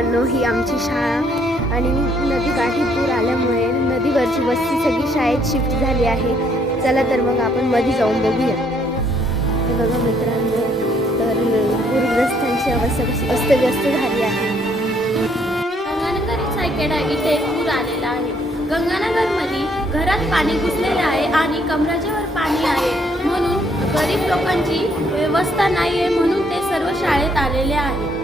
मित्रांनो, ही आमची शाळा आणि नदीकाठी पूर आल्यामुळे नदीवरची वस्ती सगळी शाळेत शिफ्ट झाली आहे. चला तर मग आपण मध्ये जाऊन बघूया. हे बघा मित्रांनो, तर पूरग्रस्तांची अवस्था कशी अस्तव्यस्त झाली आहे. गंगानगर सायकेडा इथे पूर आलेला आहे. गंगानगरमध्ये घरात पाणी घुसलेले आहे आणि कमराच्यावर पाणी आहे, म्हणून गरीब लोकांची व्यवस्था नाही आहे, म्हणून ते सर्व शाळेत आलेले आहे.